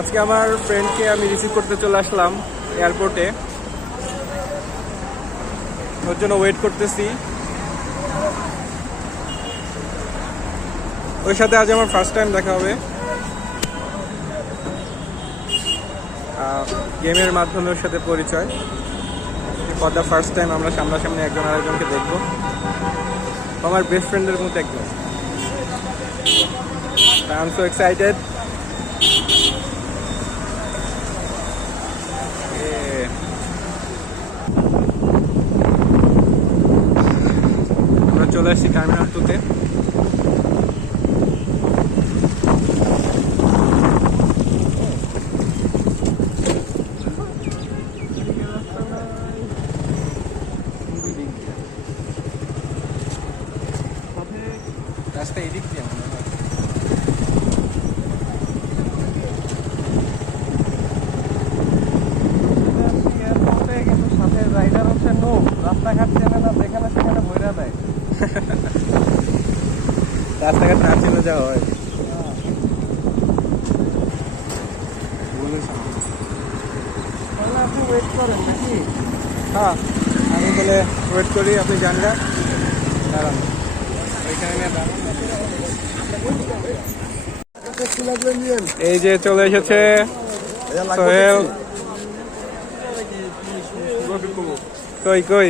আজকে আমার ফ্রেন্ডকে আমি রিসিভ করতে চলে আসলাম এয়ারপোর্টে। ওর জন্য ওয়েট করতেছি। ওর সাথে আজ আমার ফার্স্ট টাইম দেখা হবে, গেমের মাধ্যমে ওর সাথে পরিচয়। ফর দ্য ফার্স্ট টাইম আমরা সামনাসামনি একজন আরেকজনকে দেখবো। আমার বেস্ট ফ্রেন্ডের মধ্যে একজন। I am so excited. আমরা চলে আসছি টার্মিনাল 2-তে। রাস্তা এদিক দিয়ে মনে হয়। কিন্তু সাথে রাইডার হচ্ছে নো, রাস্তাঘাট চেনে না, যেখানে সেখানে বইরা দেয়। রাস্তাঘাট না চিনে যাওয়া হয়। তাহলে আপনি ওয়েট করেন নাকি? হ্যাঁ, আমি তাহলে ওয়েট করি, আপনি যান গা। দাঁড়ান ওইখানে নিয়ে দাঁড়ান। এই যে চলে এসেছে সোহেল। কই কই